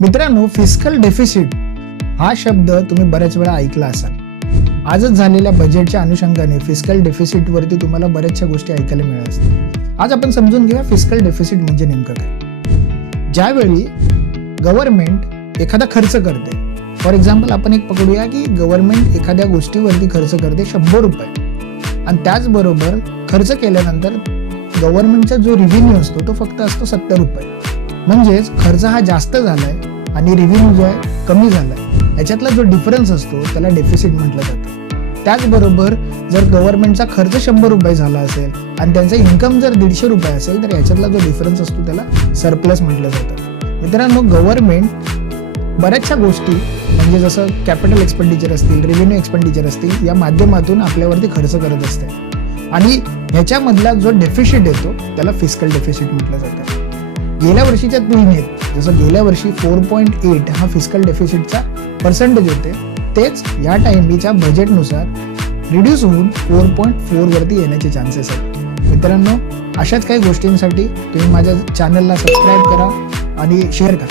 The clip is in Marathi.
मित्रांनो, फिस्कल डेफिसिट हा शब्द तुम्ही बऱ्याच वेळा ऐकला असाल. आजच झालेल्या बजेटच्या अनुषंगाने फिस्कल डेफिसिट वरती तुम्हाला बऱ्याचशा गोष्टी ऐकायला मिळत असतील. आज आपण समजून घेऊया फिस्कल डेफिसिट म्हणजे नेमकं काय. ज्यावेळी गव्हर्नमेंट एखादा खर्च करते, फॉर एक्झाम्पल आपण एक पकडूया की गव्हर्नमेंट एखाद्या गोष्टीवरती खर्च करते 100 रुपये आणि त्याचबरोबर खर्च केल्यानंतर गव्हर्नमेंटचा जो रिव्हेन्यू असतो तो फक्त असतो 70 रुपये. म्हणजेच खर्च हा जास्त झालाय आणि रिव्हेन्यू जो आहे कमी झालाय. याच्यातला जो डिफरन्स असतो त्याला डेफिसिट म्हटलं जातं. त्याचबरोबर जर गव्हर्नमेंटचा खर्च 100 रुपये झाला असेल आणि त्यांचा इन्कम जर 150 रुपये असेल तर याच्यातला जो डिफरन्स असतो त्याला सरप्लस म्हटलं जातं. मित्रांनो, गव्हर्नमेंट बऱ्याचशा गोष्टी म्हणजे जसं कॅपिटल एक्सपेंडिचर असतील, रेव्हेन्यू एक्सपेंडिचर असतील, या माध्यमातून आपल्यावरती खर्च करत असते आणि ह्याच्यामधला जो डेफिसिट येतो त्याला फिस्कल डेफिसिट म्हटलं जातं. गेल्या वर्षीच्या तुलनेत जसं गेल्या वर्षी 4.8 हा फिस्कल डेफिसिटचा पर्सेंटेज होते, तेच या टाइमच्या बजेटनुसार रिड्यूस होऊन 4.4 वरती येण्याचे चान्सेस आहेत. मित्रांनो, अशाच काही गोष्टींसाठी तुम्ही माझ्या चॅनलला सबस्क्राईब करा आणि शेअर करा.